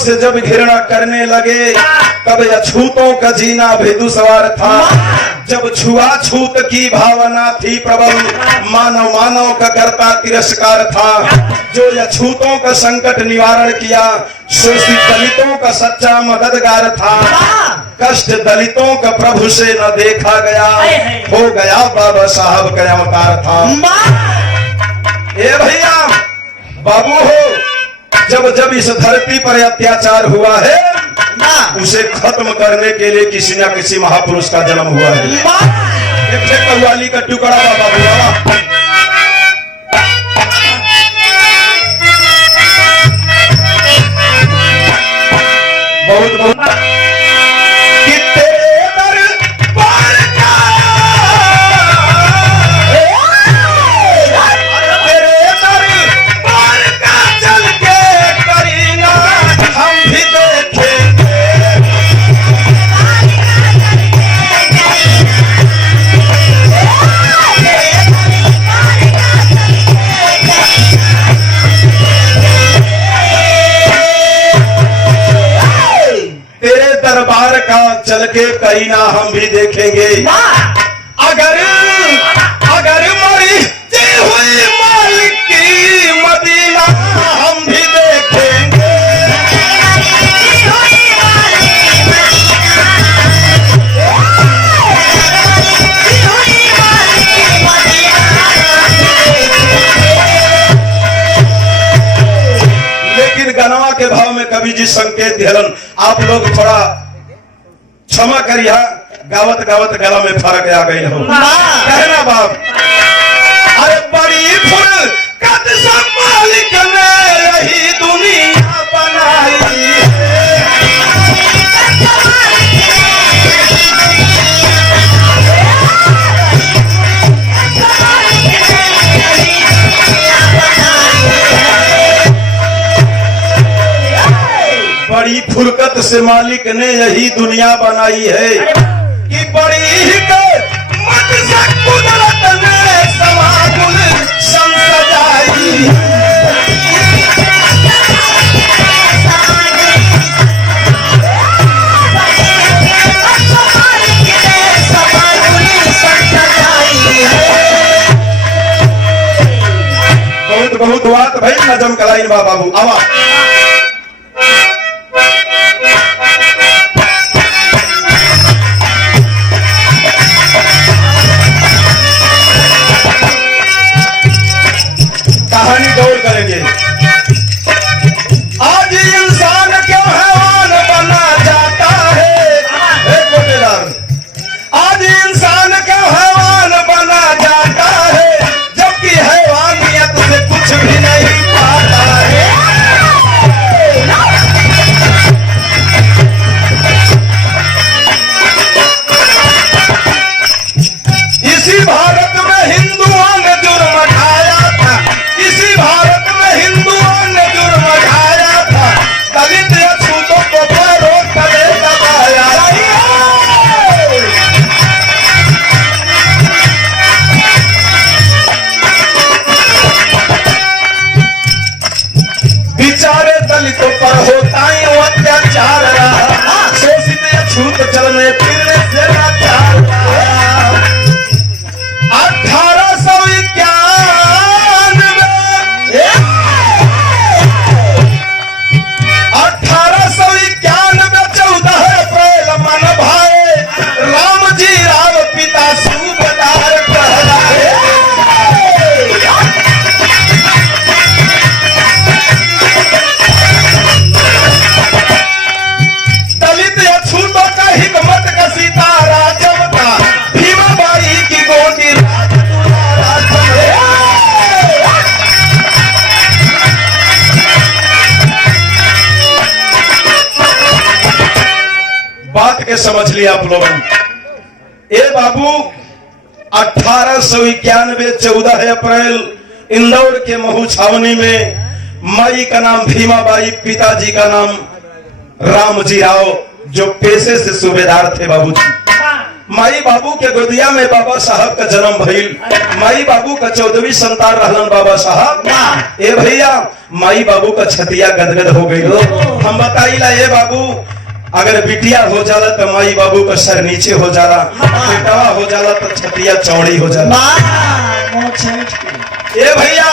से जब घृणा करने लगे तब अछूतों का जीना भी दुश्वार था। जब छुआछूत की भावना थी प्रबल, मानव मानव का करता तिरस्कार था। जो अछूतों का संकट निवारण किया, शोषित दलितों का सच्चा मददगार था। कष्ट दलितों का प्रभु से न देखा गया, हो गया बाबा साहब का अवतार था। ए भैया बाबू हो, जब जब इस धरती पर अत्याचार हुआ है उसे खत्म करने के लिए किसी न किसी महापुरुष का जन्म हुआ है। एक कव्वाली का टुकड़ा बाबू बहुत बहुत दरबार का चल के करीना हम भी देखेंगे। अगर अगर मरी हुई मालिक की मदीना हम भी देखेंगे। लेकिन गनवा के भाव में कवि जी संकेत दिलन, आप लोग थोड़ा क्षमा करिए, गावत गावत गला में फर्क आ गई हो। कहना बाप, अरे बड़ी फुल कद सब मालिक ने यही दुनिया बनाई है। बड़ी फुरकत से मालिक ने यही दुनिया बनाई है कि बड़ी ही मत से कुदरत ने समागुल सजाई है। बहुत बहुत बात भाई नजम कलाई बाबू आवा। कहानी दौड़ करेंगे। आज इंसान क्यों हैवान बना जाता है, आज इंसान क्यों हैवान बना जाता है, जबकि हैवानियत से कुछ भी नहीं पाता है। इसी भारत में हिंदुओं ने जुर्म ढाया था, इसी भारत में हिंदुओं ने जुर्म ढाया था, दलित अछूतों को पैरों तले दबाया। बिचारे दलितों पर होता ही अत्याचार रहा, शोषित अछूत चलने फिरने से लाचार रहा। 1891 14 अप्रैल मन भाए, राम जी राव पिता सूबेदार कहलाए। दलित अछूतों का हिकमत का सितारा चमका, भीमाबाई की गोदी बात के समझ लिया आप लोगों। ए बाबू 1891 14 अप्रैल इंदौर के महू छावनी में माई का नाम भीमाबाई, पिताजी का नाम रामजी राव, जो पेशे से सूबेदार थे बाबूजी। माई बाबू के गोदिया में बाबा साहब का जन्म भइल। माई बाबू का 14वीं संतान रहलन बाबा साहब। ए भैया माई बाबू का छतिया गदगद हो गई। हम बताइला ए बाबू अगर बिटिया हो जाला तो माई बाबू का सर नीचे हो जाला, बेटवा हो जाला तो छतिया चौड़ी हो जाला। ए भैया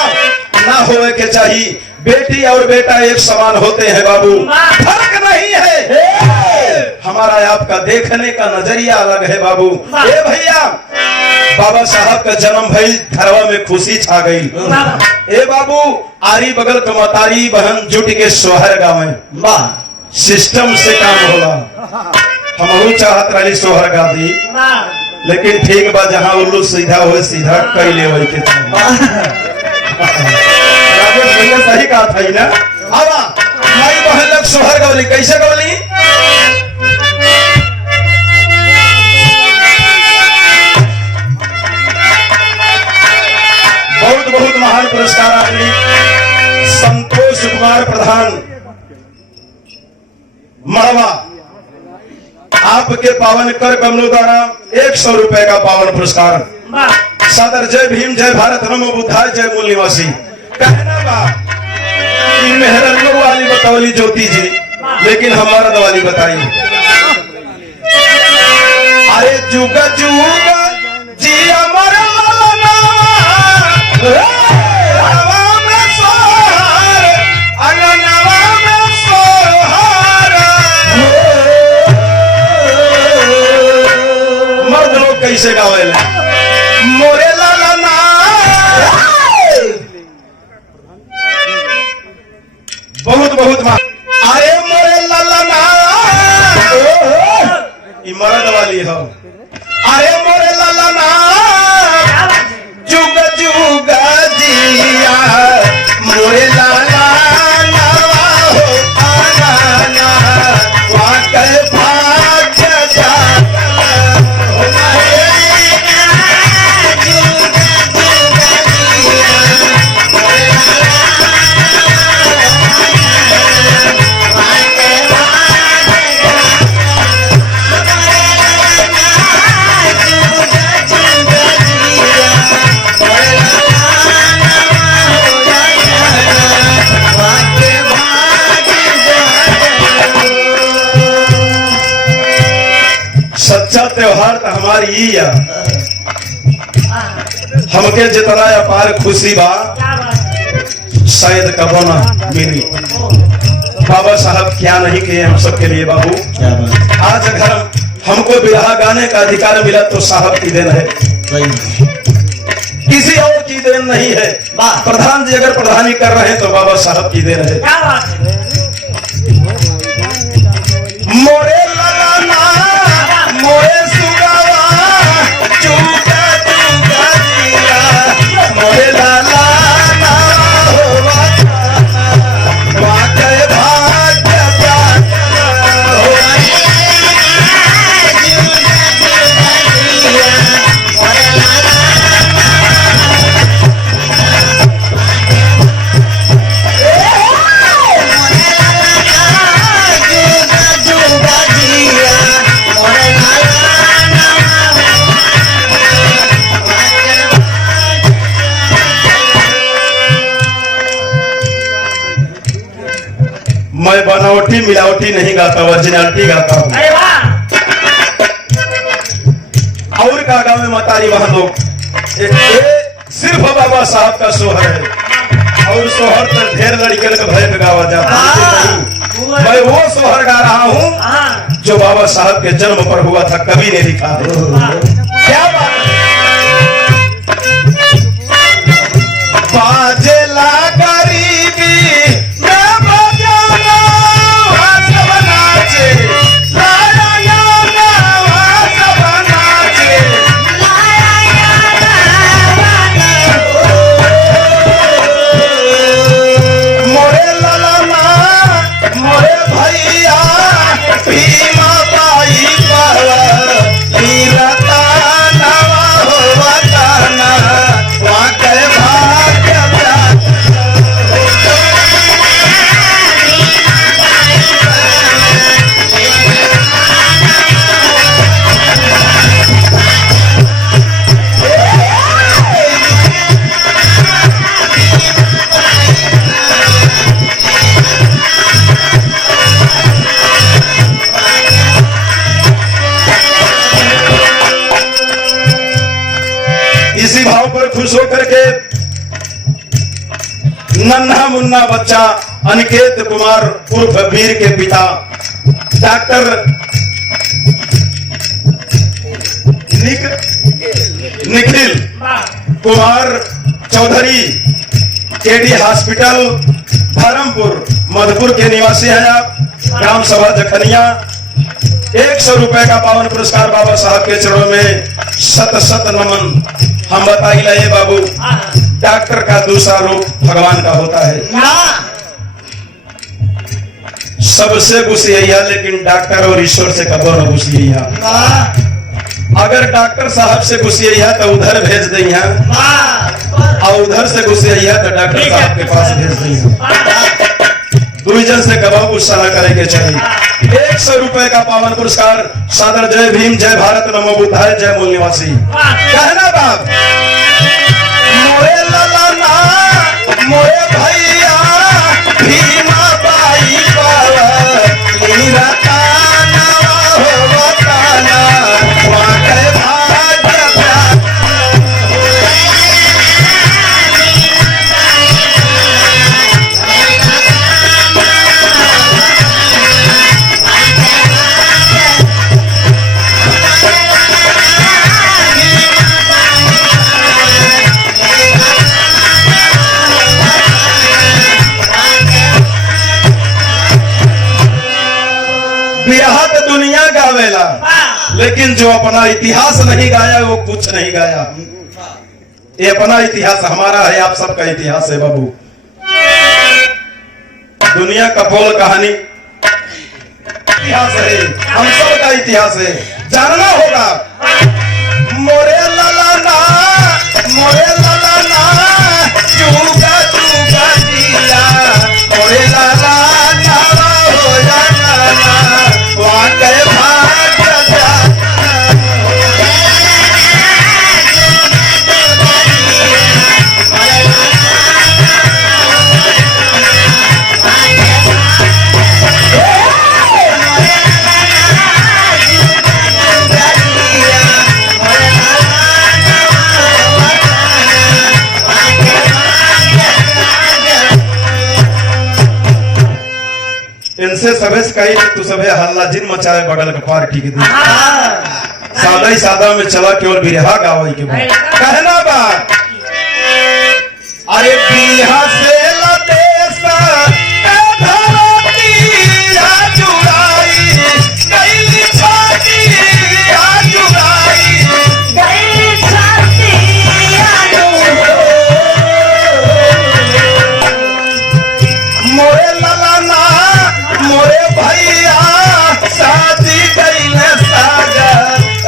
ना होवे के चाहिए, बेटी और बेटा एक समान होते हैं बाबू, फर्क नहीं है। हमारा आपका देखने का नजरिया अलग है बाबू। ए भैया बाबा साहब का जन्म भइल, घरवा में खुशी छा गई। ए बाबू आरी बगल का मतारी बहन जुट के सोहर गावे, सिस्टम से काम होला। हम चाहत रही सोहर गा दी, लेकिन ठीक बा जहाँ उल्लू सीधा हो सीधा कैले वही के राजेश भैया सही कहा था ना। आवा माई बहन लोग सोहर गवली, कैसे गवली? बहुत बहुत महान पुरस्कार आदमी संतोष कुमार प्रधान मड़वा, आपके पावन कर कमलों द्वारा 100 रुपए का पावन पुरस्कार। सदर जय भीम, जय भारत, नमो बुद्धाय, जय मूल निवासी। कहना बा कि मेहरन वाली बतौली ज्योति जी, लेकिन हमारा दवाली बताई। अरे जुग जुग जी अमर कैसे गावेला मोरे लाला ना, बहुत बहुत अरे मोरे लाला ना, मर्द वाली हो। अरे मोरे लाला ना जुग जुग जिया मोरे लाला त्योहार तो हमारी ही है। हमके जितना अपार खुशी बा शायद कबो ना मिली। बाबा साहब क्या नहीं किए हम सबके लिए बाबू। आज अगर हमको बिरहा गाने का अधिकार मिला तो साहब की देन है, किसी और की देन नहीं है। प्रधान जी अगर प्रधानी कर रहे हैं तो बाबा साहब की देन है। मोरे लगाना मोरे सुगावा चूका चूका जिया मोरे लाला ना हो वाके भाग्य हो मैं बनावटी मिलावटी नहीं गाता, ओरिजिनलिटी गाता हूँ। और का गाँव में मतारी वहां लोग सिर्फ बाबा साहब का सोहर है और सोहर पर ढेर लड़के का भय पे गावा जाता है। मैं वो सोहर गा रहा हूँ जो बाबा साहब के जन्म पर हुआ था, कभी नहीं लिखा है। क्या बात बाजेला गरीबी भाग्य करके नन्हा मुन्ना बच्चा अनिकेत कुमार उर्फ वीर के पिता doctor Nikhil Kumar Chaudhary KD hospital Dharampur Madhupur के निवासी हैं आप। ग्राम सभा जखनिया 100 रुपए का पावन पुरस्कार बाबा साहब के चरणों में शत शत नमन। हम बताई लए बाबू, डॉक्टर का दूसरा रूप भगवान का होता है। सबसे गुस्सिया लेकिन डॉक्टर और ईश्वर से कबो न गुस्सिया। अगर डॉक्टर साहब से गुस्सिया तो उधर भेज दी है, और उधर से गुस्सिया तो डॉक्टर साहब के पास भेज दी है। दुई जन से कबो गुस्सा न करे के चाहिए। 100 रुपए का पावन पुरस्कार सादर। जय भीम, जय भारत, नमो बुद्धाय, जय मूल निवासी। कहना बाप मोरे ललना मोरे भैया भीमा बाई बाबा लीरा काना हो बताना वाके भाग्य दुनिया गावेला, लेकिन जो अपना इतिहास नहीं गाया वो कुछ नहीं गाया। ये अपना इतिहास हमारा है, आप सबका इतिहास है बाबू। दुनिया का बोल कहानी इतिहास है, हम सब का इतिहास है, जानना होगा। मोरे ललना चूगा चूगा दिया मोरे ललना हो जाना वाके भाग्य इनसे सबे कही तू सबे हल्ला जिन मचाए बगल का पार्टी के दिन सादा ही सादा में चला केवल बिरहा गावई के बाद कहना बात। अरे बिरहा से लदेसा धरती जुड़ाई गई छाती जुड़ाई गई छाती मोरे ललना मोरे भैया शादी कइले सागर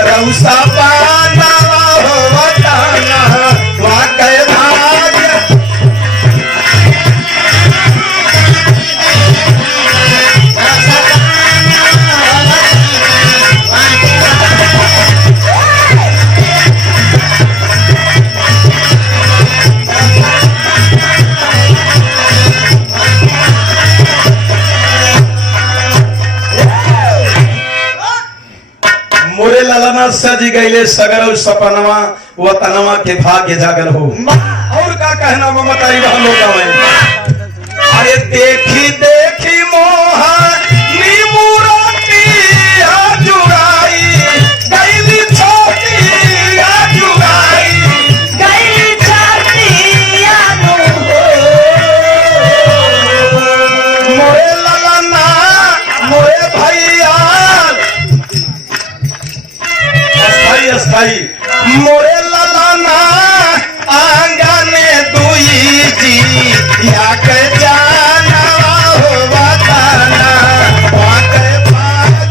रउसा पाना हो बताना वाके भाग्य मोरे ललना सज गईले सगर सपनवा वतनवा के भाग्य जागल हो। और का कहना ममताई हम लोग में। अरे देखी देखी मोहा नीमुराती जुड़ाई गईली छोटी जुड़ाई गईली छाती मोरे ललना मोरे भैया अस्थाई मोरे ललना आंगने दुई जी या के जाना हो बताना वाके भाग्य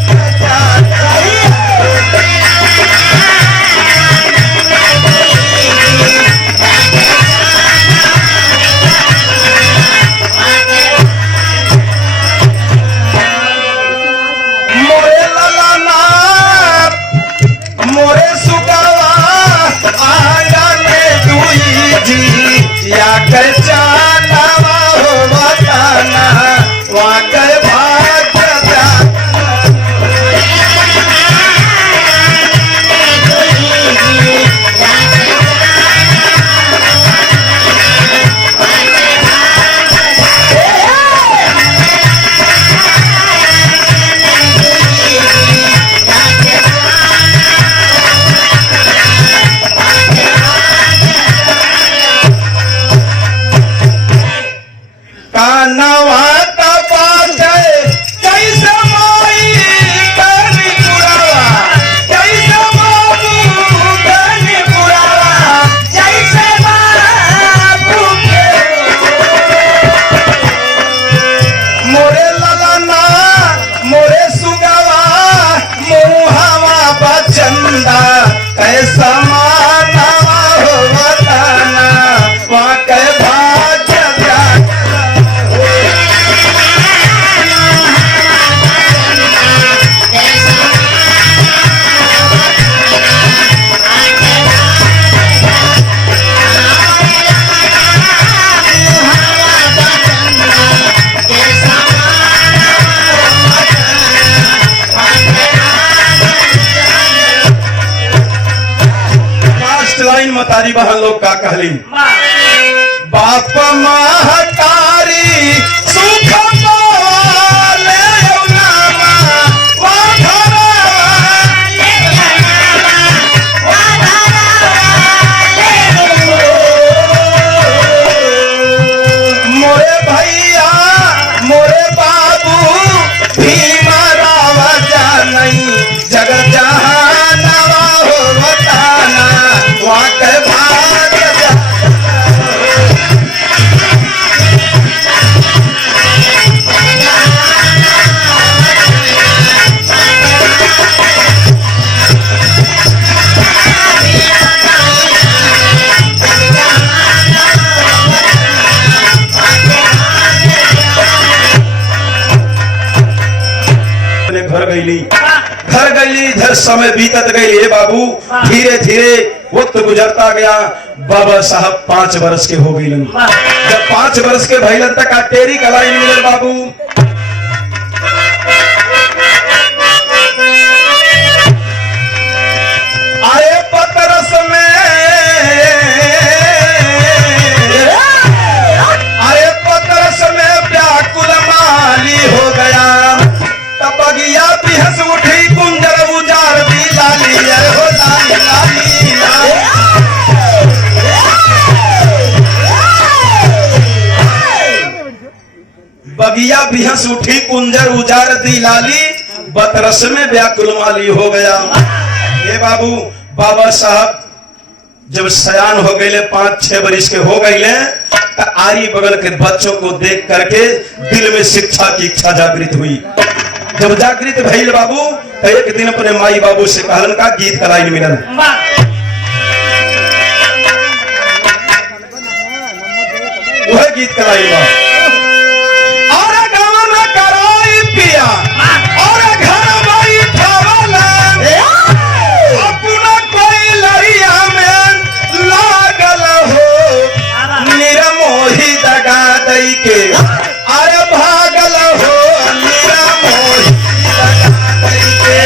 मोरे ललना मोरे सुगवा आंगने दुई जी या के जाना हो बताना वाके भाग्य मतारी बहन लोग का कहली बाप महतारी सुख पाले नामा मोरे भैया मोरे बाबू भीमा रावा जानई जग जहानवा हो बताना वहाँ के भाग घर गईली इधर समय बीतत गई। हे बाबू धीरे धीरे वक्त गुजरता गया। बाबा साहब 5 वर्ष के हो गई। जब 5 वर्ष के भैलन तक टेरी कलाई मिलल बाबू। आए पतरस में व्याकुल माली हो गया। बगिया बिहस उठी कुंजर उजार दी लाली हो लाली लाली बगिया बिहस उठी कुंजर उजार दी लाली बतरस में व्याकुल माली हो गया। ये बाबू बाबा साहब जब सयान हो गए 5-6 वर्ष के हो गए तो आरी बगल के बच्चों को देख करके दिल में शिक्षा की इच्छा जागृत हुई। जब जागृत भइल बाबू तो एक दिन अपने माई बाबू से कहलन का गीत कलाई मिलन। वह गीत कलाई बा और गावन कराई पिया और घर भाई थावला अपना कोई लड़िया में लागल हो निरमोही दगा दई के अरे भागल हो निरमोही दगा दई के।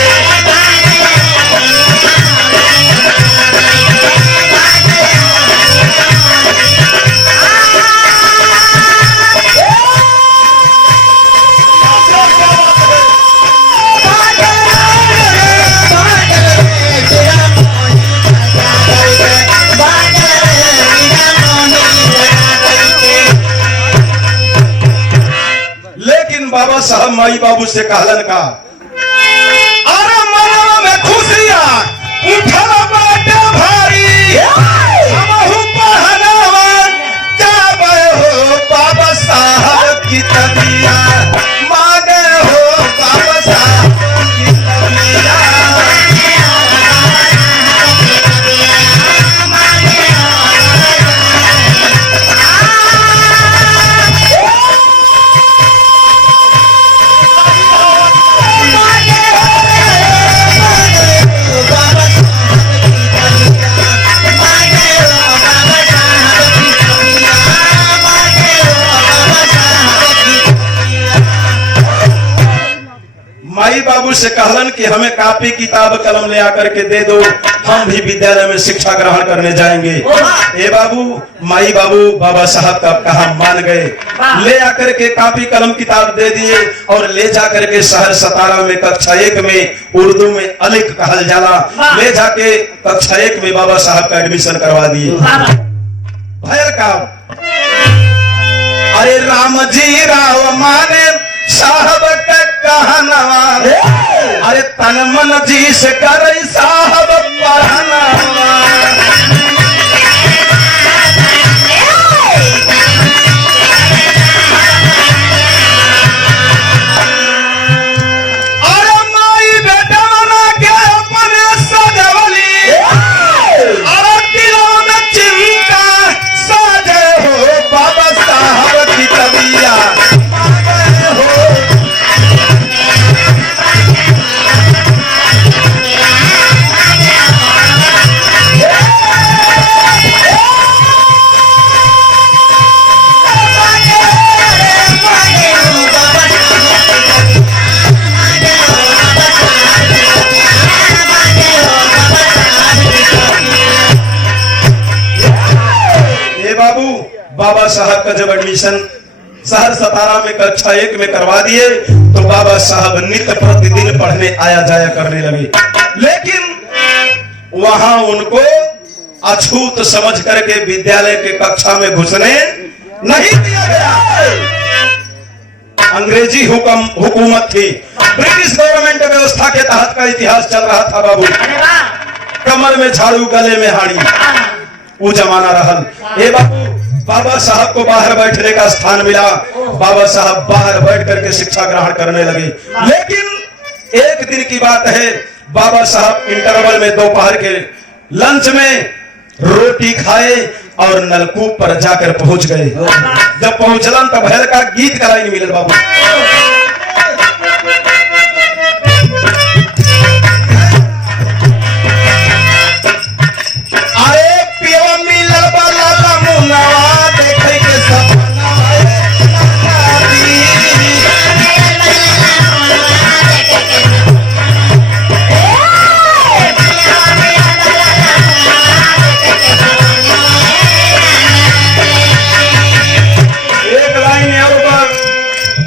बाबा साहब माई बाबू से कहलन का अरे मनवा में खुशियां उठल बाटे भारी हमहु पहनावा जाबे हो बाबा साहब की तबिया मांगे हो बाबा साहब की तबिया। माई बाबू से कहलन कि हमें कापी किताब कलम ले आकर के दे दो, हम भी विद्यालय में शिक्षा ग्रहण करने जाएंगे। ए बाबू माई बाबू बाबा साहब का कहा मान गए, ले आकर के कापी कलम किताब दे दिए और ले जाकर के शहर सतारा में कक्षा 1 में उर्दू में अलिक कहल जाला, ले जाके कक्षा 1 में बाबा साहब का एडमिशन करवा दिए। भैर का अरे राम जी राव माने साहब का कहनवा अरे तन मन जी से करे साहब पढ़नवा। अरे माई बेटा ना के अपने सजवली अरे दिलों में चिंता सजे हो बाबा साहब की तबिया बाबू बाबा साहब का जब एडमिशन शहर सतारा में कक्षा 1 में करवा दिए तो बाबा साहब नित्य प्रतिदिन पढ़ने आया जाया करने लगे, लेकिन वहां उनको अछूत समझ करके विद्यालय के कक्षा में घुसने नहीं दिया गया। अंग्रेजी हुकूमत थी, ब्रिटिश गवर्नमेंट व्यवस्था के तहत का इतिहास चल रहा था बाबू। कमर में झाड़ू गले में हाड़ी, वो जमाना रहल। ए बाबू बाबा साहब को बाहर बैठने का स्थान मिला, बाबा साहब बाहर बैठ करके शिक्षा ग्रहण करने लगे। लेकिन एक दिन की बात है, बाबा साहब इंटरवल में दोपहर के लंच में रोटी खाए और नलकूप पर जाकर पहुंच गए। जब पहुंचलन तब भैल का गीत का लाइन मिलल बाबू। अरे पियो मिलल वाला मुनवा देखे के सपना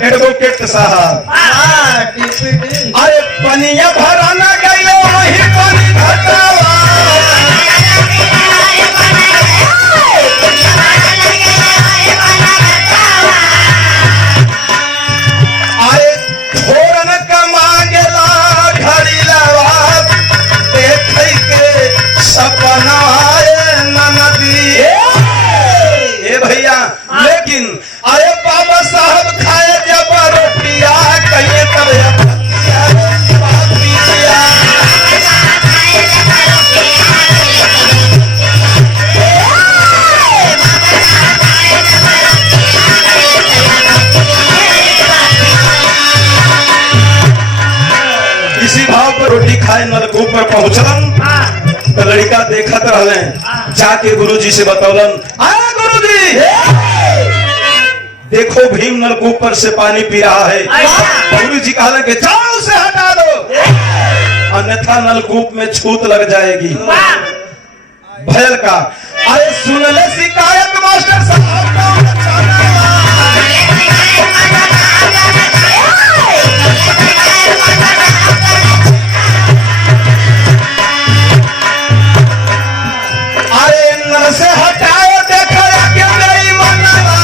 एडवोकेट साहब। अरे पनिया भराना गई वही पानी घटावा, अरे थोरन कमा गेला घड़ी लवा देखे के सपना नदी। ए भैया लेकिन अरे बाबा साहब खाए जब रोटिया कहिए तब इसी भाव पर रोटी खाए नलकूप पर पहुंचलन तो लड़का देखत रहले, जाके गुरुजी से बतौलन, आया गुरुजी देखो भीम नलकूप पर से पानी पी रहा है। गुरुजी कहले कि जाओ उसे हटा दो, अन्यथा नलकूप में छूत लग जाएगी। भैल का अरे सुन ले शिकायत मास्टर साहब अरे नल से हटाओ देखो क्या मेरी मनवा।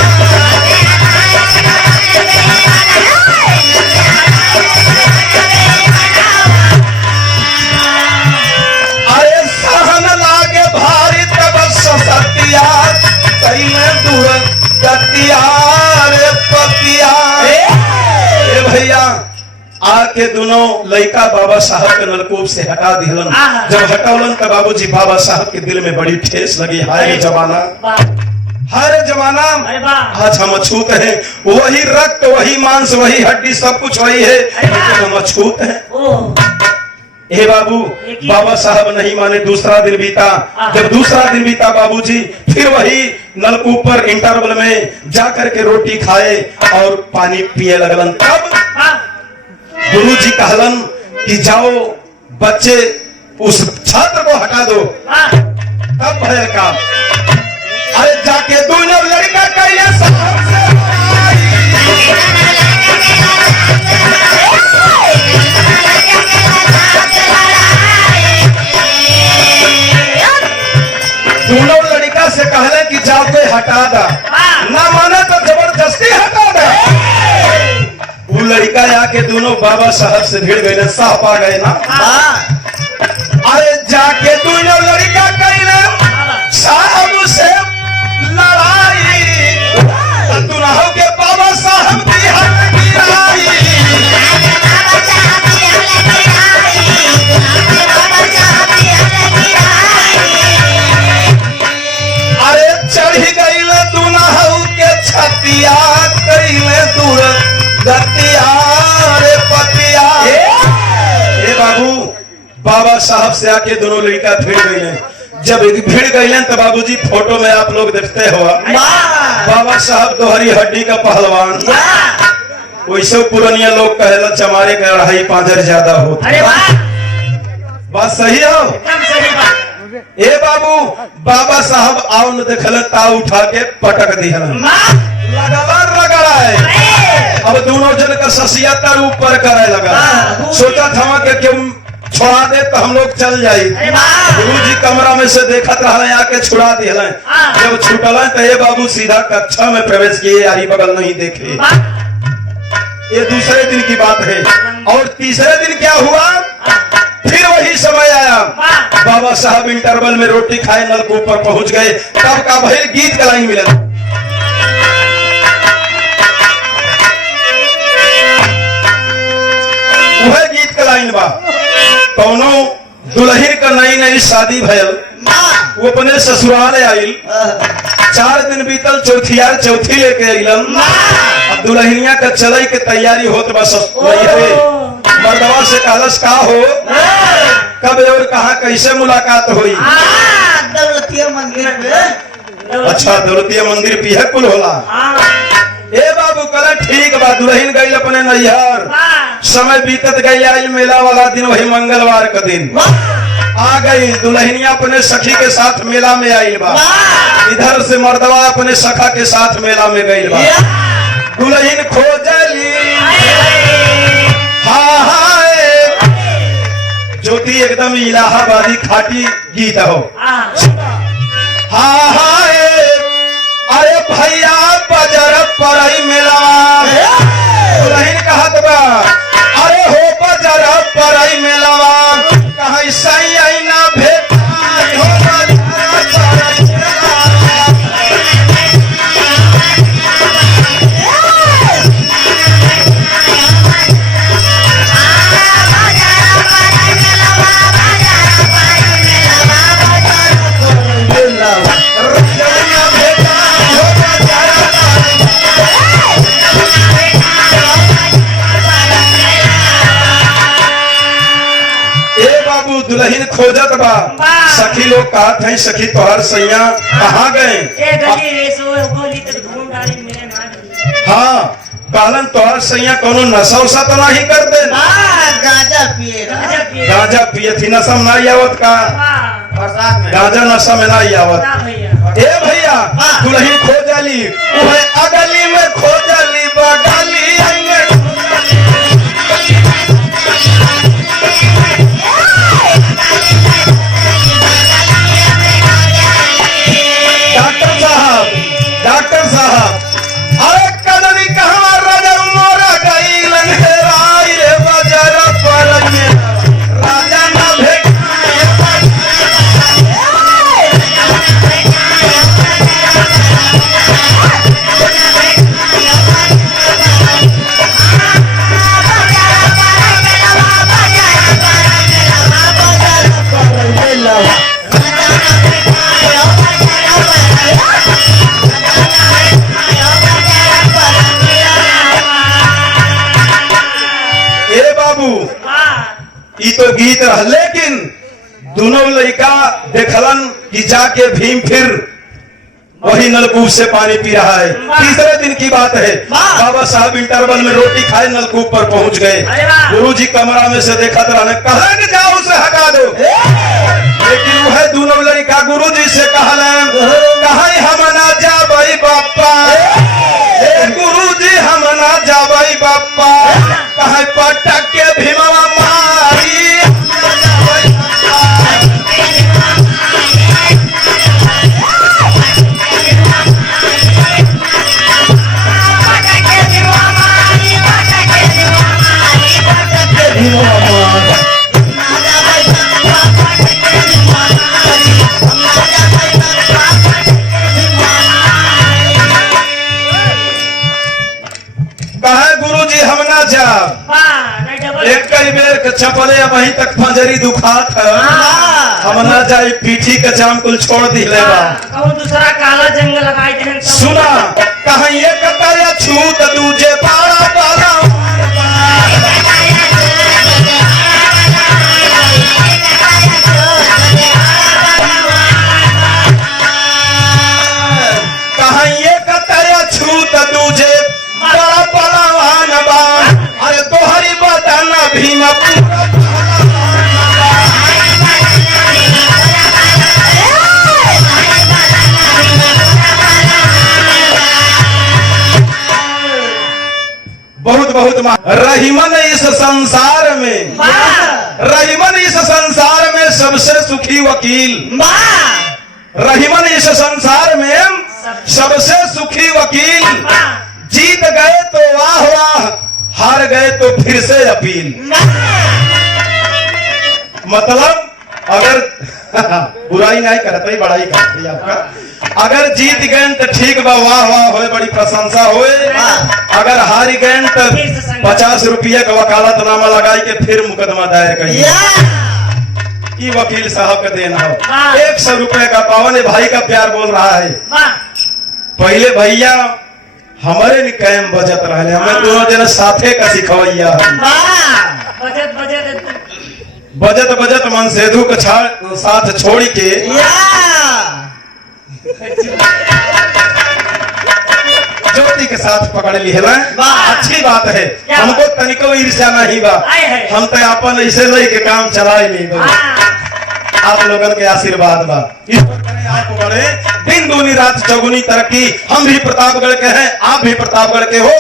अरे सहन लागे भारी तब सतिया कई में दूर गतिया रे पतिया। ए भैया आके दोनों लड़का बाबा साहब के नलकूप से हटा दिलन। जब हटौलन तो बाबूजी बाबा साहब के दिल में बड़ी ठेस लगी। हाय जमाना, हर जमाना आज हम अछूत हैं, वही रक्त वही मांस वही हड्डी सब कुछ वही है, लेकिन हम अछूत हैं। हे बाबू बाबा साहब नहीं माने। दूसरा दिन बीता, जब दूसरा दिन बीता बाबूजी फिर वही नलकूप पर इंटरवल में जाकर के रोटी खाए और पानी पिए लगलन। तब गुरुजी कहलन कि जाओ बच्चे उस छात्र को हटा दो। तब भैया का अरे जाके दोनों लड़का कहिए साहब से दोनों लड़का से कहले कि जाओ कोई हटा दा, ना माने तो जबरदस्ती हटा दा। वो लड़का आके दोनों बाबा साहब से भिड़ गए, साहब आ गए ना। अरे जाके दोनों लड़का कहले साहब से लड़ाई दुनाहों के बाबा साहब की हाथ गिराई। अरे चढ़ी गई दुनाहों के छतिया कईले दूर गतिया रे पतिया। ए बाबू बाबा साहब से आके दोनों लड़का भिड़ गए। जब भिड़ गए तो बाबूजी फोटो में आप लोग देखते हो बाबा साहब दोहरी हड्डी का पहलवान, वैसे पुरानिया लोग कहला चमारे का 2.5 पांजर ज्यादा होता। बात सही हो? ए बाबू बाबा साहब आओ न देखल ता उठा के पटक दिहल रगड़ा है। अब दोनों जन का ससिया तर ऊपर करे लगा। सोचा था कि क्यों छोड़ा दे तो हम लोग चल जाये। गुरुजी कमरा में से देखत रहा आके छुड़ा दिल। जब छुटल तो ये बाबू सीधा कक्षा में प्रवेश किए, यारी बगल नहीं देखे। ये दूसरे दिन की बात है। और तीसरे दिन क्या हुआ, फिर वही समय आया। बाबा साहब इंटरवल में रोटी खाए नलकूप पर पहुंच गए। तब का भाई गीत का लाइन मिला। वह गीत का लाइन बा, कौनो दुल्हन का नई नई शादी भयल, वो अपने ससुराल आइल। 4 दिन बीतल, चौथी लेके आइलन। अब दुल्हनिया का चले के तैयारी होत बस मर्दवा से कहलस का हो, कब और कहा कैसे मुलाकात हुई। दौलतिया मंदिर पे। अच्छा दौलतिया मंदिर पे है कुल होला। ए बाबू कल ठीक बा, दुल्हन गई अपने नैहर। समय बीतत गई, आई मेला वाला दिन, वही मंगलवार का दिन आ गई। दुल्हनिया अपने सखी के साथ मेला में आई बा। इधर से मर्दवा अपने सखा के साथ मेला में गई बा। दुल्हन खोजली ज्योति एकदम इलाहाबादी खाटी गीत हो। अरे भैया बजर परई मेला दुल्हन कहत बा, अरे हो बजर परई मेलावा कहाँ सही आई ना भेट हो बजर परई दुल्हन खोजत बा। सखी लोग कहत हैं, सखी तोहर सैया कहाँ गए। हाँ कहलन तोहर सैया कोनो नशा उशा तो नहीं करते। गांजा पिए थी, नशा में नहीं आवत का। गांजा नशा में नहीं आवत। ए भैया दुल्हन खोजली, अगली में खोजली, बगली डॉक्टर साहब, अरे कदनी कहाँ राजा मोरा गईलन है राय रे बजर पर राजा ना ई तो गीत रहा। लेकिन दोनों लड़का देखलन कि जाके भीम फिर वही नलकूप से पानी पी रहा है। तीसरे दिन की बात है, बाबा साहब इंटरवल में रोटी खाए नलकूप पर पहुंच गए। गुरुजी कमरा में से देखा तो कहा कि जाओ उसे हटा दो। लेकिन वह दोनों लड़का गुरुजी से कहले कहीं हम ना जाबई बापा, गुरुजी हम ना जाबई बापा, कहीं पटक के भीमवा मारी। गुरुजी हम ना जा, एक कई बेर के चपले वहीं तक फंजरी दुखात है, हम ना जाए पीठी के जाम कुल छोड़ दी लेवा। दूसरा काला जंग लगाई दे। सुना कहीं एक करिया छूत दूजे बाड़ा बाड़ा कहीं एक करिया छूत दूजे बड़ा बलवान बा। अरे तोहरी बताना भीम पूरा बहुत बहुत रहीमन इस संसार में, रहीमन इस संसार में सबसे सुखी वकील, रहीमन इस संसार में सबसे सुखी वकील। जीत गए तो वाह वाह, हार गए तो फिर से अपील। मतलब अगर बुराई नहीं करते, बड़ाई करते आपका। अगर जीत गए तो ठीक बा, वाह वाह होए, बड़ी प्रशंसा होए। अगर हार गए तो 50 रुपया का वकालतनामा लगाई के फिर मुकदमा दायर करिए। ये वकील साहब का देना हो। 100 रुपए का पावन भाई का प्यार बोल रहा है। पहले भैया हमारे ने कैम बजत रहे, हमें दोनों जन साथे का सिखवैया है। बजत बजत मन सेधु का साथ छोड़ के ज्योति के साथ पकड़ ली है। अच्छी बात है, हमको तनिको ईर्ष्या नहीं बा। हम तो अपन ऐसे ले के काम चलाए नहीं बा। आप लोगन के आशीर्वाद बा। इस पर आप बड़े दिन दूनी रात चौगुनी तरक्की। हम भी प्रतापगढ़ के हैं, आप भी प्रतापगढ़ के हो।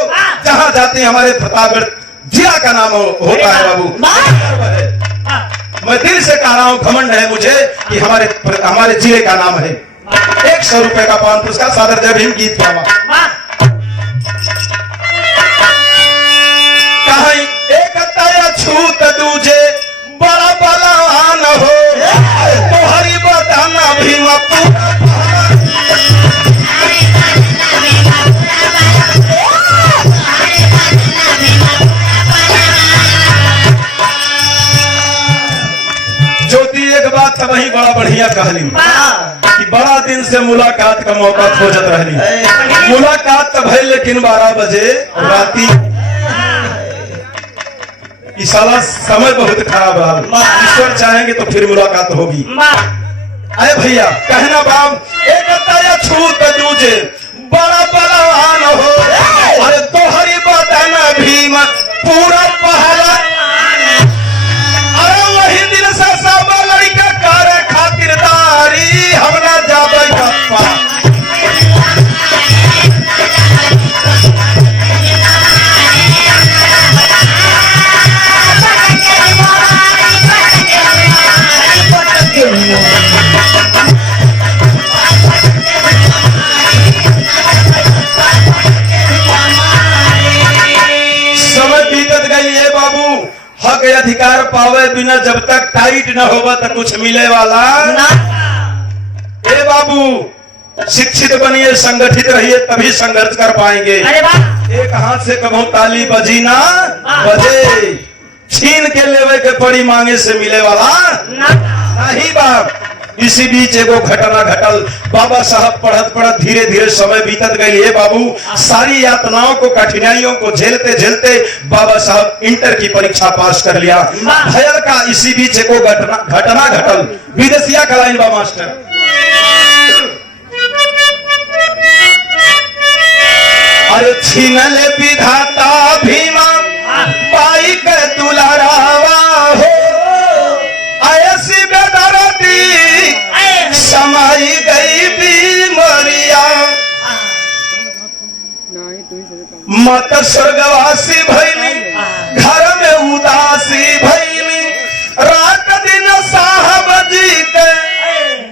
जहाँ जाते हैं हमारे प्रतापगढ़ जिला का नाम होता है बाबू। मैं दिल से कह रहा हूँ, घमंड है मुझे कि हमारे जिले का नाम है। 100 रुपए का पान पुरस्कार सादर जय भीम गीत गावा। कहीं एक तय छूत दूजे बड़ा बलवान हो, तो हरि बताना भीम ज्योति। एक बात तो वही बड़ा बढ़िया कहली कि बड़ा दिन से मुलाकात का मौका खोजत रहली। मुलाकात तो भई लेकिन 12 बजे राती। इस साला समय बहुत खराब रहा। ईश्वर चाहेंगे तो फिर मुलाकात होगी। अरे भैया कहना बाप, एक तय छूत दूजे बड़ा बलवान हो, अरे तोहरी बताना भीम पूरा पहला। अरे वही दिन से सब लड़का करे खातिरदारी, हम ना जाबे गप्पा। समय बीतत गई है बाबू। हक अधिकार पावे बिना जब तक टाइट न होगा तो कुछ मिले वाला ए बाबू। शिक्षित बनिए, संगठित रहिए, तभी संघर्ष कर पाएंगे। एक हाथ से कभी ताली बजी ना बजे, छीन के लेवे के पड़ी मांगे से मिले वाला नहीं बाप। इसी बीच एगो घटना घटल। बाबा साहब पढ़त पढ़त धीरे धीरे समय बीतत गई है बाबू। सारी यातनाओं को, कठिनाइयों को झेलते झेलते बाबा साहब इंटर की परीक्षा पास कर लिया। भयल का इसी बीच एगो घटना घटल। विदेशिया का लाइन बा मास्टर। अरे छीनल विधाता भीमा बाई के दुलारावा हो, ऐसी बेदर्दी समाई गई बीमारिया। मत स्वर्गवासी भैली, घर में उदासी भैली, रात दिन साहब जी के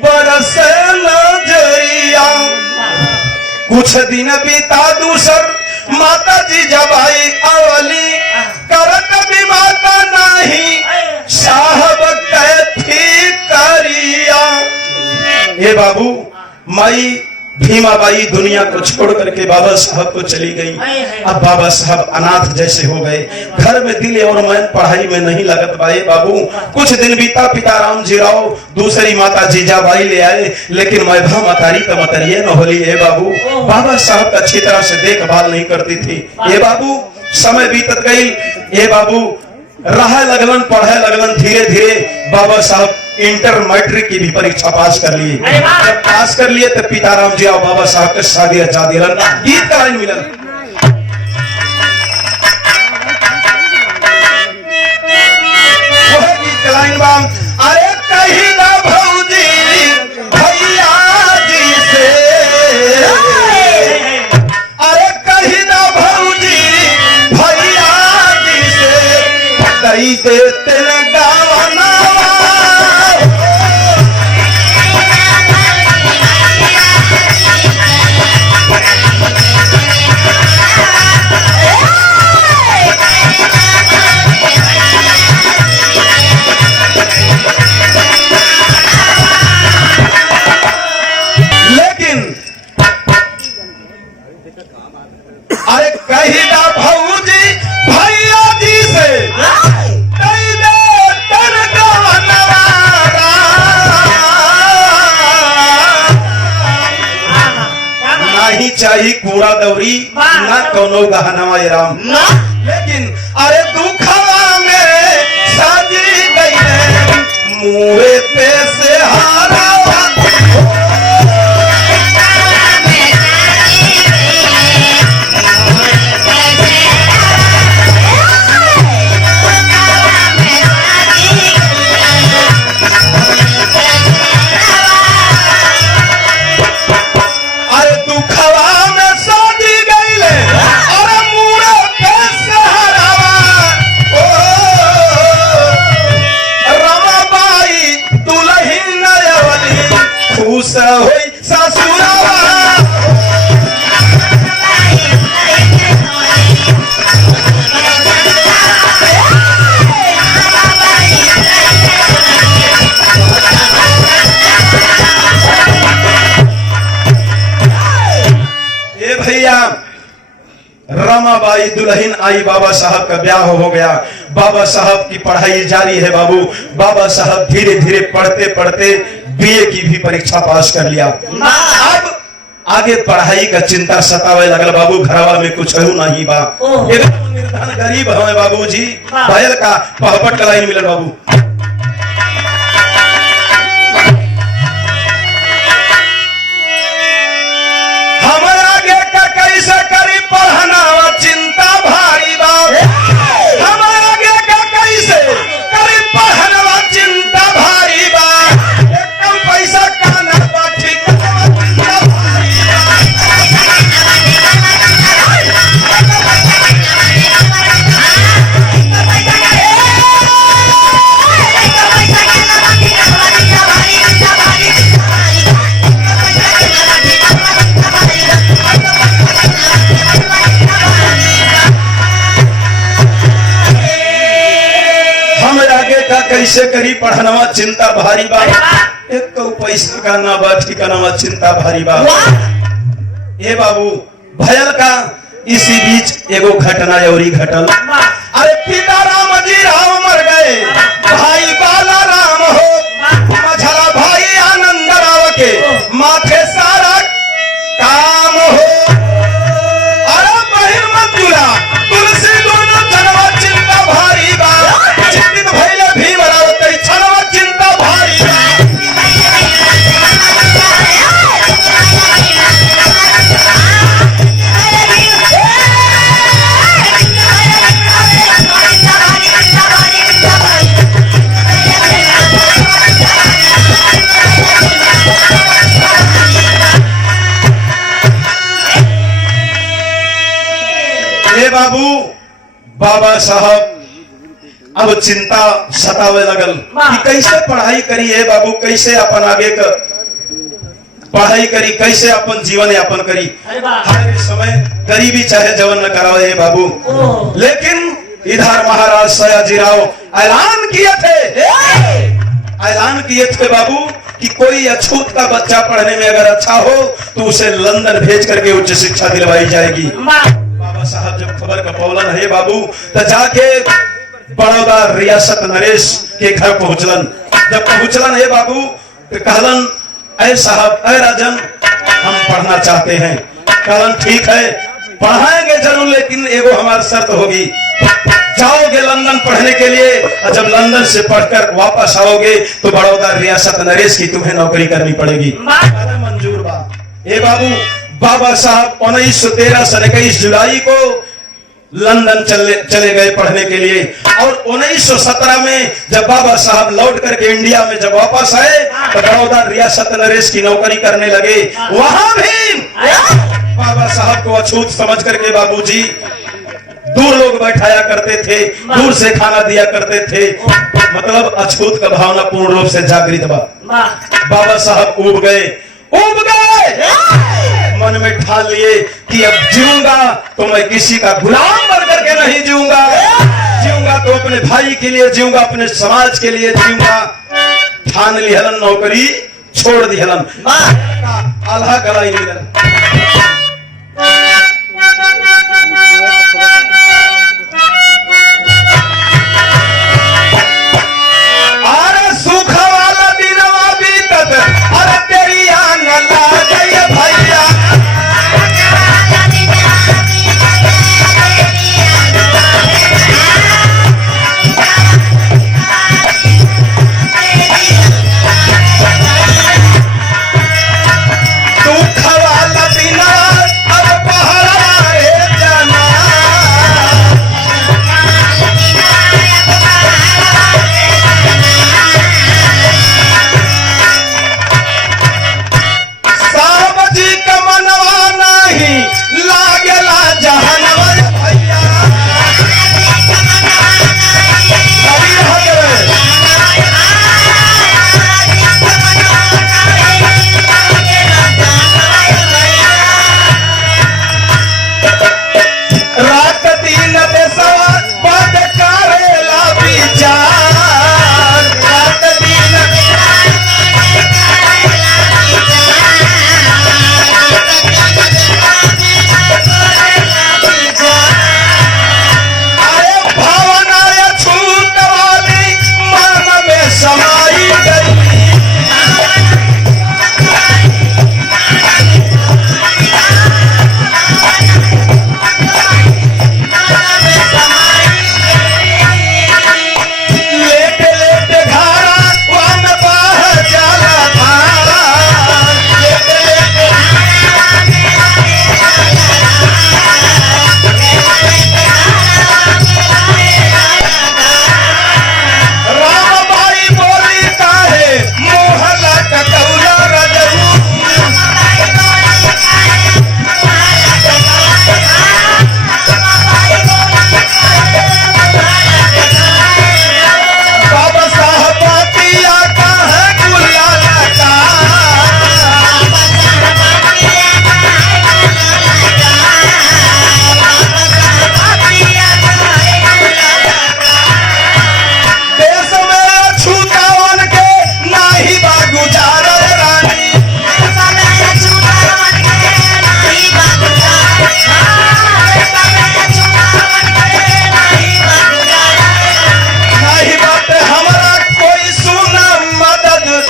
बरसे नजरिया। कुछ दिन बीता दूसर माता जी जब आई अवली, करत भी माता नहीं साहब कैथी करिया। ये बाबू माई भीमाबाई दुनिया को छोड़ करके बाबा साहब को चली गई। अब बाबा साहब अनाथ जैसे हो गए। घर में दिल और मन पढ़ाई में नहीं लगत पाए बाबू। कुछ दिन बीता, पिता राम जी राव दूसरी माता जीजाबाई ले आए, लेकिन मैभा मतारी तो मतरिये न होली। ये बाबू बाबा साहब अच्छी तरह से देखभाल नहीं करती थी। ये बाबू समय बीतत गई। ये बाबू रहा लगलन, पढ़े लगलन। धीरे धीरे बाबा साहब इंटर मैट्रिक की भी परीक्षा पास कर लिए। जब पास कर लिए तो पिताराम जी और बाबा साहब के शादी रचा दिलन। गीत का लाइन मिलन। वह गीत का लाइन बा, अरे कहीं ना भौजी भैया जी से, अरे कहीं ना भौजी भैया देते न गावना अरे कही ना भौजी भैया जी से दई दे तर गवनवा नहीं चाहिए कूड़ा दौरी ना कोनो गहनवा ये राम लेकिन अरे दुखवा में साजी गई मुँहे पे से हारा रमाबाई दुल्हन आई, बाबा साहब का ब्याह हो गया। बाबा साहब की पढ़ाई जारी है बाबू। बाबा साहब धीरे धीरे पढ़ते पढ़ते बीए की भी परीक्षा पास कर लिया। अब आगे पढ़ाई का चिंता सतावे लगल बाबू। घरवा में कुछ नहीं बा, निर्धन गरीब हमें बाबू जी। बैल का पहपट का लाइन मिलल बाबू। कैसे करी पढ़नवा चिंता भारी बा। एक तो पैसा का ना बा ठिकाना चिंता भारी बा। ये बाबू भयल का इसी बीच एगो घटना औरी घटल। अरे पिता राम जी राम मर गए, भाई बाला राम हो, मझला भाई आनंद राव के माथे सारा काम हो। अरे बहिर मंजूरा तुलसी दोनों जनवा चिंता भारी बा। चिंतित भइले भीम राव कई छनवा चिंता भारी बा। बाबू बाबा साहब अब चिंता सतावे लगल कि कैसे पढ़ाई करी है बाबू, कैसे अपन आगे का पढ़ाई करी, कैसे अपन जीवन यापन करी। हर समय गरीबी चाहे जवन न करावे बाबू। लेकिन इधर महाराज सयाजीराव ऐलान किए थे बाबू कि कोई अछूत का बच्चा पढ़ने में अगर अच्छा हो तो उसे लंदन भेज करके उच्च शिक्षा दिलवाई जाएगी। बाबा साहब जब खबर का पौलन है बाबू तो जाके बड़ौदा रियासत नरेश के घर पहुंचलन। जब पहुंचलन है बाबू तो कहलन ऐ साहब ऐ राजन हम पढ़ना चाहते हैं। कहलन ठीक है पढ़ाएंगे जरूर, लेकिन एगो हमारी शर्त होगी, जाओगे लंदन पढ़ने के लिए और जब लंदन से पढ़कर वापस आओगे तो बड़ौदा रियासत नरेश की तुम्हें नौकरी करनी पड़ेगी। मंजूर बा। ए बाबू बाबा साहब 1913 सन 21 जुलाई को लंदन चले गए पढ़ने के लिए। और 1917 में जब बाबा साहब लौट करके इंडिया में जब वापस आए तो बड़ौदा रियासत नरेश की नौकरी करने लगे। वहां भी बाबा साहब को अछूत समझ करके बाबूजी दूर लोग बैठाया करते थे, दूर से खाना दिया करते थे। मतलब अछूत का भावना पूर्ण रूप से जागृत बा। बाबा साहब उब गए, मन में ठान लिए कि अब जीऊंगा तो मैं किसी का गुलाम बनकर के नहीं जीऊंगा, जीऊंगा तो अपने भाई के लिए जीऊंगा, अपने समाज के लिए जीऊंगा। ठान लिहलन, नौकरी छोड़ दिहलन, आल्हा गलाई मिलन। अरे सुख वाला दिनवा बीतत, अरे तेरी आंग लाग गई भैया। सुख वाला दिनवा अब पहाड़ा रे जाना। साहब जी का मनवा नहीं लागेला जहनवा भैया। अभी हटे। रात दिन देशवा बद करेला विचार। रात दिन अरे भावना छूट वाली मन में समाई गई। लेटे लेटे घारा वन बाहर जाला धारा। लेटे लेटे राम भाई बोली काहे मोहला कटौला रजऊ। बाबा साहब पिया का है गुलाला का। देश में छूतावन के नाही बा गुजारा रानी। नहीं बात हमारा कोई सुना मददगार।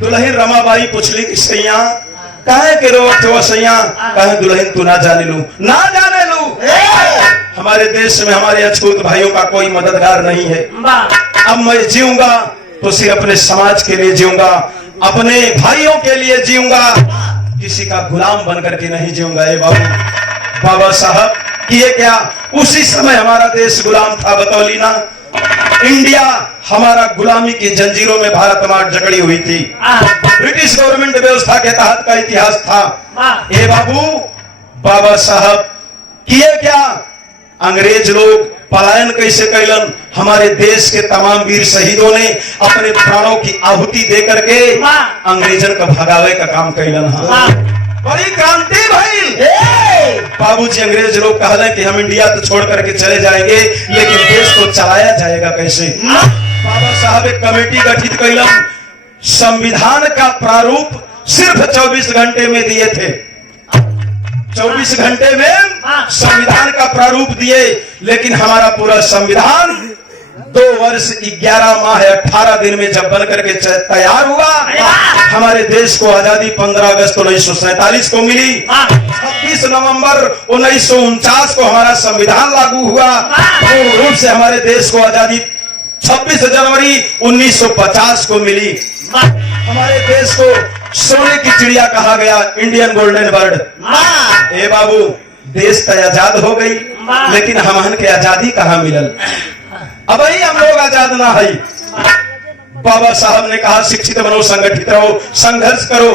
दुल्हन रमाबाई पूछली कि सैया काहे के रोवत हो सैया? कहे दुल्हन तू ना जाने लू, ना जाने लू। हमारे देश में हमारे अछूत भाइयों का कोई मददगार नहीं है। अब मैं जीऊंगा तो सिर्फ अपने समाज के लिए जीऊंगा, अपने भाइयों के लिए जीऊंगा, किसी का गुलाम बनकर के नहीं जीऊंगा। ए बाबू, बाबा साहब किए क्या? उसी समय हमारा देश गुलाम था, बतौली ना। इंडिया हमारा गुलामी की जंजीरों में भारत मार जकड़ी हुई थी। ब्रिटिश गवर्नमेंट व्यवस्था के तहत का इतिहास था। ए बाबू, बाबा साहब किए क्या? अंग्रेज लोग पलायन कैसे कैलन? हमारे देश के तमाम वीर शहीदों ने अपने प्राणों की आहुति दे करके अंग्रेजन का भगावे का काम कैलन। बड़ी क्रांति भई। बाबूजी अंग्रेज लोग कहले कि हम इंडिया तो छोड़ करके चले जाएंगे, लेकिन देश को चलाया जाएगा कैसे? बाबा साहब एक कमेटी गठित कैलन, संविधान का प्रारूप सिर्फ 24 घंटे में दिए थे। 24 घंटे में संविधान का प्रारूप दिए, लेकिन हमारा पूरा संविधान 2 वर्ष 11 माह 18 दिन में जब बन करके तैयार हुआ। हमारे देश को आजादी 15 अगस्त 1947 को मिली। 26 नवंबर 1949 को हमारा संविधान लागू हुआ। पूर्ण रूप से हमारे देश को आजादी 26 जनवरी 1950 को मिली। हमारे देश को सोने की चिड़िया कहा गया, इंडियन गोल्डन बर्ड। ए बाबू, देश तो आजाद हो गई, लेकिन हमहन के आजादी कहाँ मिलल? अब ही हम लोग आजाद ना है। बाबा साहब ने कहा शिक्षित बनो, संगठित रहो, संघर्ष करो।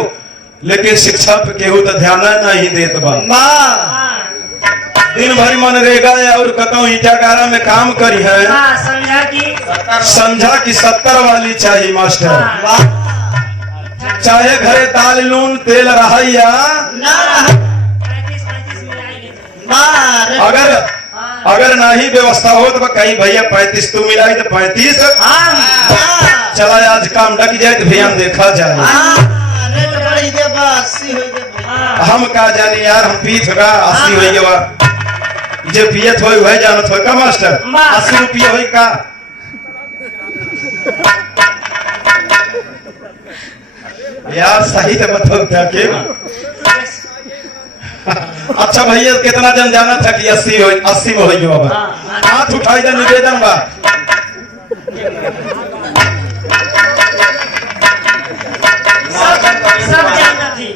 लेकिन शिक्षा पे केहू तो ध्यान नहीं देत बा। दिन भर मनरेगा और कतौ ईटा गारा में काम करी है, समझा कि 70 वाली चाहिए मास्टर। चाहे घरे दाल लून तेल रहा या अगर नहीं व्यवस्था हो तो कहीं भैया 35 तू मिलाई तो 35 चला आज काम डक जाए तो भैया देखा जाए। हम का जानी यार, हम पीत का 80 हो गया जे पियत हो जानत हो का मास्टर 80 रुपया हो का। यार सही तो बताओ क्या के अच्छा भैया कितना जन जाना था कि 80 में हो गया बाबा, हाथ उठाई दे निवेदन बा।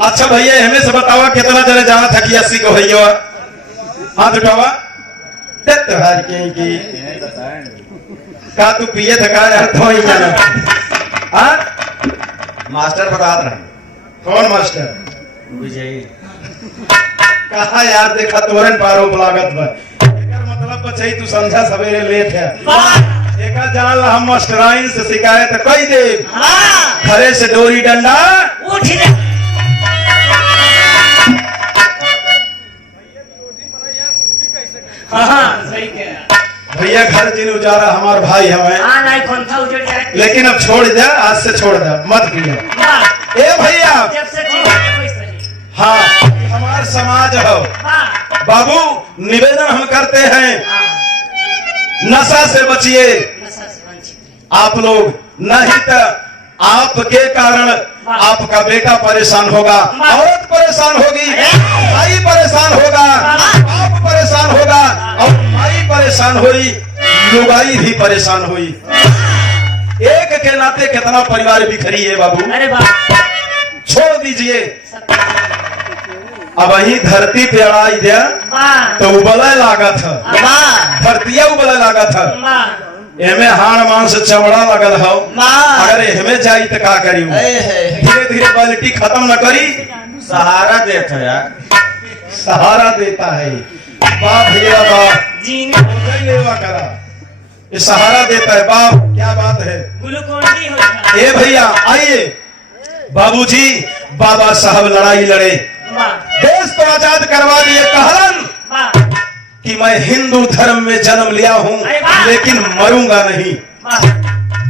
अच्छा भैया हमें से बतावा कितना जने जाना था कि 80 को हो गया, हाथ उठावा। त्योहार की का तू पिए था का यार तो ही जाना। हाँ मास्टर बता रहे। कौन मास्टर? विजय। कहा यार देखा तोरन पारो लागत बा, एकर मतलब बचई तू समझा सवेरे लेट है। एका जान हम मास्टराइन से शिकायत कई दे, खरे से डोरी डंडा उठ जा। सही कह भैया घर जिन उजारा हमार भाई हमें, लेकिन अब छोड़ दे, आज से छोड़ दे मत पिया। ए भैया हाँ हमार समाज हो बाबू, निवेदन हम करते हैं नशा से बचिए आप लोग, नहीं तो आपके कारण आपका बेटा परेशान होगा, औरत परेशान होगी, भाई परेशान होगा, बाप परेशान होगा और भाई परेशान हुई, लुगाई भी परेशान हुई। एक के नाते कितना परिवार बिखरी है बाबू। अरे बाप छोड़ दीजिए, अब वही धरती पे अड़ाई दिया तो उबले लागत है, धरतिया उबले लागत है। एमे हाड़ मांस चमड़ा लगल हो, अगर एमे जाई तो का करी, धीरे धीरे क्वालिटी खत्म न करी, सहारा देता है यार, सहारा देता है। बाप भैया बाप करा ये सहारा देता है, बाप क्या बात है। ए भैया आइए बाबूजी, बाबा साहब लड़ाई लड़े, देश को आजाद करवा दिए, कहलन कि मैं हिंदू धर्म में जन्म लिया हूं लेकिन मरूंगा नहीं।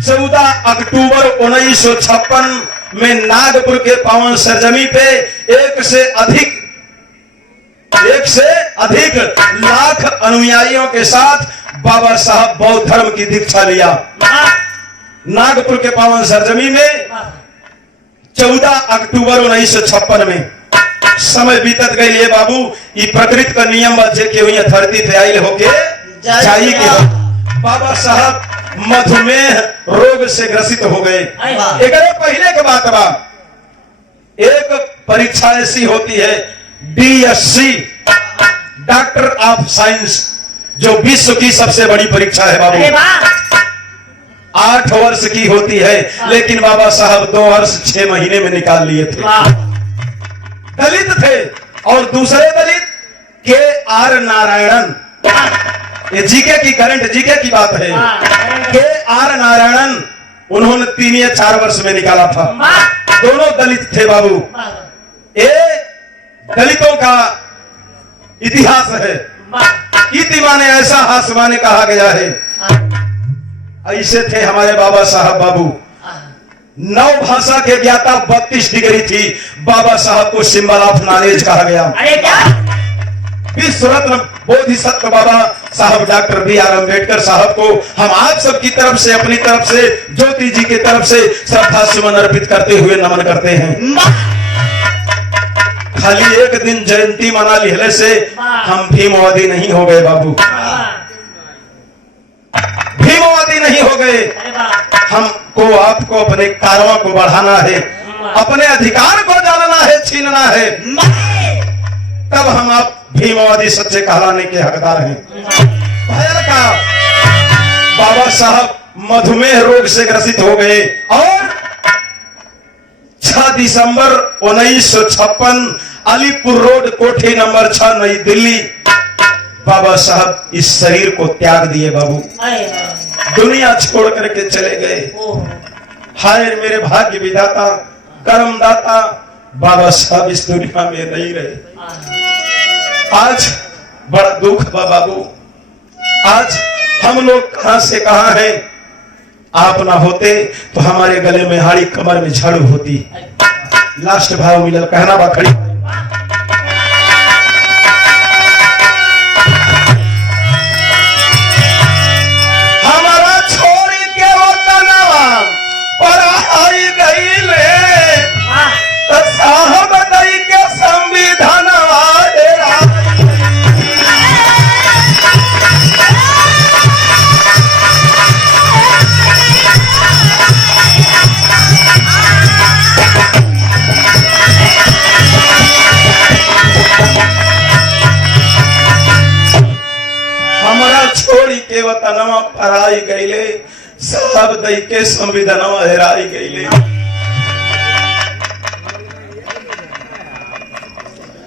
14 अक्टूबर 1956 में नागपुर के पावन सरजमी पे एक से अधिक लाख अनुयायियों के साथ बाबा साहब बौद्ध धर्म की दीक्षा लिया। नागपुर के पावन सरजमी में 14 अक्टूबर 1956 में समय बीतत गई है बाबू, ये प्रकृति का नियम जे के हुई धरती पे आयल होके जाई के बाबा साहब मधुमेह रोग से ग्रसित हो गए। एक पहले के बात बा, एक परीक्षा ऐसी होती है DSC डॉक्टर ऑफ साइंस, जो विश्व की सबसे बड़ी परीक्षा है बाबू, 8 वर्ष की होती है, लेकिन बाबा साहब 2 वर्ष 6 महीने में निकाल लिए थे। दलित थे और दूसरे दलित KR नारायणन, ये जीके की करंट जीके की बात है, KR नारायणन, उन्होंने 3 या 4 वर्ष में निकाला था। दोनों दलित थे बाबू। ये दलितों का इतिहास है, इति माने ऐसा, हास माने कहा गया है। ऐसे थे हमारे बाबा साहब बाबू। 9 भाषा के ज्ञाता, 32 डिग्री थी। बाबा साहब को सिंबल ऑफ नॉलेज कहा गया। अरे क्या विश्व रत्न बोधिसत्व बाबा साहब डॉक्टर BR अम्बेडकर साहब को हम आप सबकी तरफ से, अपनी तरफ से, ज्योति जी की तरफ से श्रद्धा सुमन अर्पित करते हुए नमन करते हैं। खाली एक दिन जयंती मना लिहले से हम भीमवादी नहीं हो गए बाबू, भीमवादी नहीं हो गए। हमको आपको अपने कारवां को बढ़ाना है, अपने अधिकार को जानना है, छीनना है, तब हम आप भीमवादी सच्चे कहलाने के हकदार हैं। भैया का बाबा साहब मधुमेह रोग से ग्रसित हो गए और 6 दिसंबर 1956 अलीपुर रोड कोठी नंबर 6 नई दिल्ली बाबा साहब इस शरीर को त्याग दिए बाबू, दुनिया छोड़ करके चले गए। हाय मेरे भाग्य विधाता कर्मदाता, बाबा साहब इस दुनिया में नहीं रहे। आज बड़ा दुख बा बाबू, आज हम लोग कहां से कहां हैं। आप ना होते तो हमारे गले में हाड़ी कमर में झाड़ू होती। लास्ट भाव मिलल कहना बा खड़ी हमारा छोड़ के वतनवा पर आई गईले तो साहब दई के संविधानवा छोड़ी के वतनवा पराई गईले, साहब दई के संविधानवा हेराई गईले।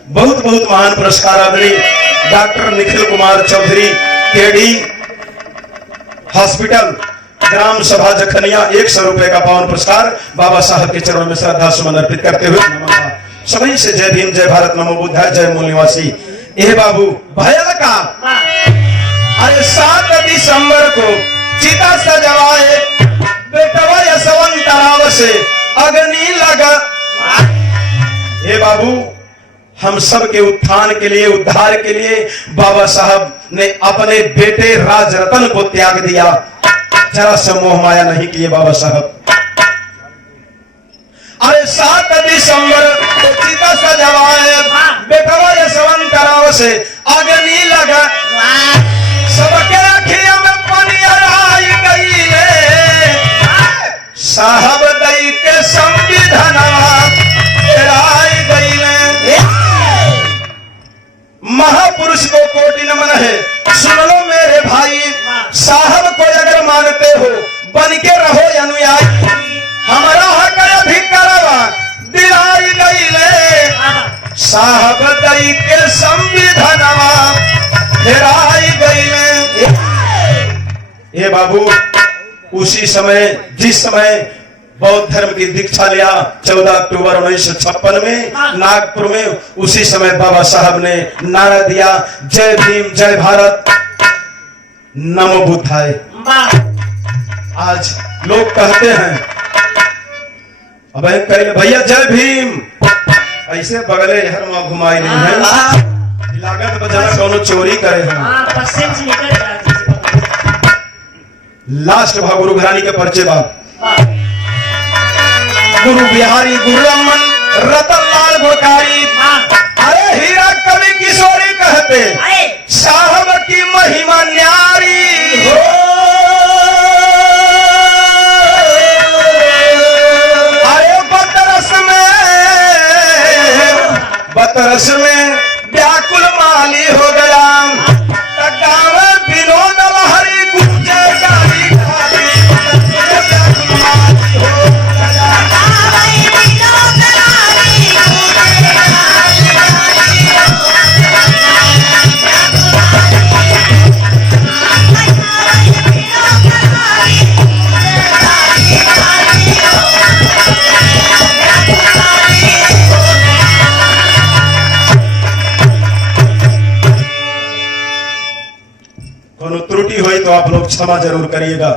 बहुत बहुत महान पुरस्कार आदरणीय doctor Nikhil Kumar Chaudhary KD hospital gram sabha Jakhania 100 रुपए का पावन पुरस्कार बाबा साहब के चरणों में श्रद्धा सुमन अर्पित करते हुए नमः। सभी से जय भीम, जय भारत, नमो बुद्धाय, जय मूल निवासी। ए बाबू भयल का अरे 7 दिसंबर को चिता सजवाए बेटवा यशवंत राव से अग्नि लगा। हे बाबू हम सब के उत्थान के लिए उद्धार के लिए बाबा साहब ने अपने बेटे राज रतन को त्याग दिया। जरा से मोह माया नहीं किए बाबा साहब। अरे 7 दिसंबर को चिता सजवाए बेटवा यशवंत राव से अग्नि लगा। सबके अखिया में पानी आई गई है, साहब दई के संविधानवा हेराई गई है। महापुरुष को कोटि नमन है, सुन लो मेरे भाई, साहब को अगर मानते हो बन के रहो अनुयायी। हमारा हक अधिकारवा दिलाई गई है, साहब दई के संविधानवा हेराई गई। ये बाबू उसी समय जिस समय बौद्ध धर्म की दीक्षा लिया 14 अक्टूबर 1956 में नागपुर में, उसी समय बाबा साहब ने नारा दिया जय भीम, जय भारत, नमो बुद्धाय। आज लोग कहते हैं अब करेंगे भैया जय भीम, ऐसे बगले हर माँ घुमाई नहीं है, लागत बजाना कौनो चोरी करे हैं। लास्ट भाग गुरु घरानी के परिचय बात। गुरु बिहारी, गुरु रमन, रतन लाल गुणकारी, अरे हीरा कवि किशोरी कहते साहब की महिमा न्यारी हो। अरे बतरस में व्याकुल माली हो गया, गाँव विनोद लहरी गुंजे गाली गाली, व्याकुल माली हो गया। त्रुटि हुई तो आप लोग क्षमा जरूर करिएगा।